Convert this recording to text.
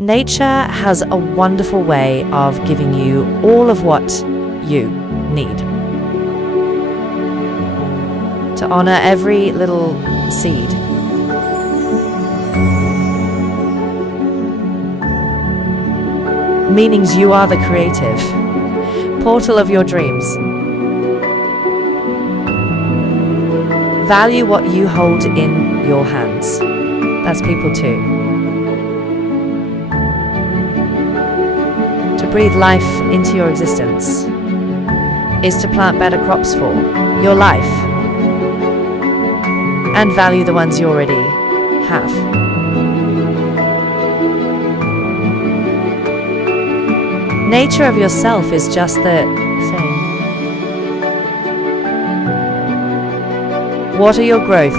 Nature has a wonderful way of giving you all of what you need. To honor every little seed. Meanings you are the creative portal of your dreams. Value what you hold in your hands. That's people too. To breathe life into your existence is to plant better crops for your life and value the ones you already have. Nature of yourself is just the same. Water your growth